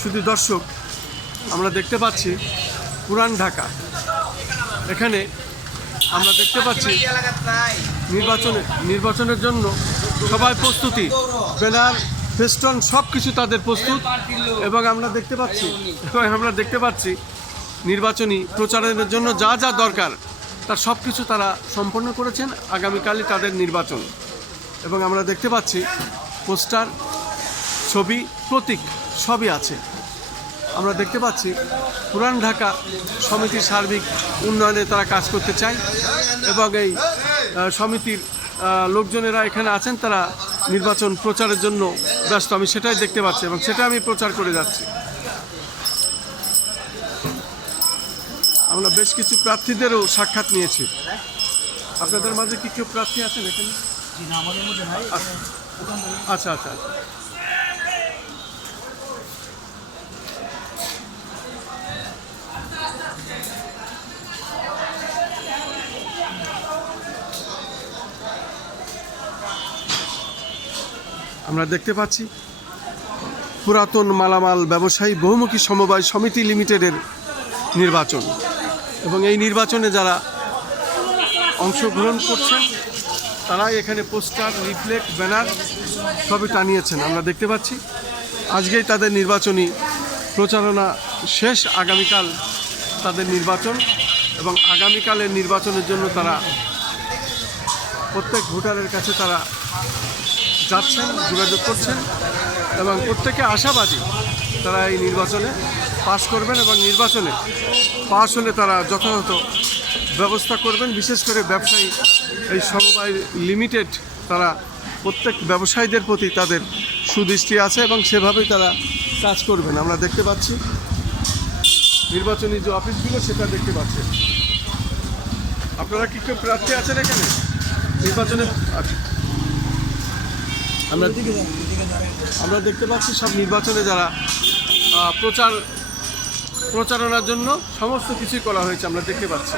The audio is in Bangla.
শুধু দর্শক, আমরা দেখতে পাচ্ছি পুরান ঢাকা। এখানে আমরা দেখতে পাচ্ছি নির্বাচনের জন্য সবাই প্রস্তুতি, ব্যানার, ফেস্টন সব কিছু তাদের প্রস্তুত। এবং আমরা দেখতে পাচ্ছি নির্বাচনী প্রচারের জন্য যা যা দরকার তার সব কিছু তারা সম্পন্ন করেছেন। আগামীকালই তাদের নির্বাচন। এবং আমরা দেখতে পাচ্ছি পোস্টার, ছবি, প্রতীক সবই আছে। আমরা দেখতে পাচ্ছি পুরান ঢাকা সমিতির সার্বিক উন্নয়নে তারা কাজ করতে চায় এবং এই সমিতির লোকজনেরা এখানে আছেন, তারা নির্বাচন প্রচারের জন্য ব্যস্ত। আমি সেটাই দেখতে পাচ্ছি এবং সেটা আমি প্রচার করে যাচ্ছি। আমরা বেশ কিছু প্রার্থীদেরও সাক্ষাৎ নিয়েছি। আপনাদের মাঝে কি কেউ প্রার্থী আছেন এখানে? আচ্ছা আচ্ছা। আমরা দেখতে পাচ্ছি পুরাতন মালামাল ব্যবসায়ী বহুমুখী সমবায় সমিতি লিমিটেডের নির্বাচন এবং এই নির্বাচনে যারা অংশগ্রহণ করছেন তারাই এখানে পোস্টার, লিফলেট, ব্যানার সবই টানিয়েছেন। আমরা দেখতে পাচ্ছি আজকেই তাদের নির্বাচনী প্রচারণা শেষ। আগামীকাল তাদের নির্বাচন এবং আগামীকালের নির্বাচনের জন্য তারা প্রত্যেক ভোটারের কাছে তারা যাচ্ছেন, যোগাযোগ করছেন এবং প্রত্যেকে আশাবাদী তারা এই নির্বাচনে পাস করবেন এবং নির্বাচনে পাস হলে তারা যথাযথ ব্যবস্থা করবেন। বিশেষ করে ব্যবসায়ী এই সমবায় লিমিটেড, তারা প্রত্যেক ব্যবসায়ীদের প্রতি তাদের সুদৃষ্টি আছে এবং সেভাবেই তারা কাজ করবেন। আমরা দেখতে পাচ্ছি নির্বাচনী যে অফিসগুলো সেটা দেখতে পাচ্ছেন। আপনারা কি কেউ প্রার্থী আছেন এখানে নির্বাচনে? আমরা দেখতে পাচ্ছি সব নির্বাচনে যারা প্রচারণার জন্য সমস্ত কিছুই করা হয়েছে আমরা দেখতে পাচ্ছি।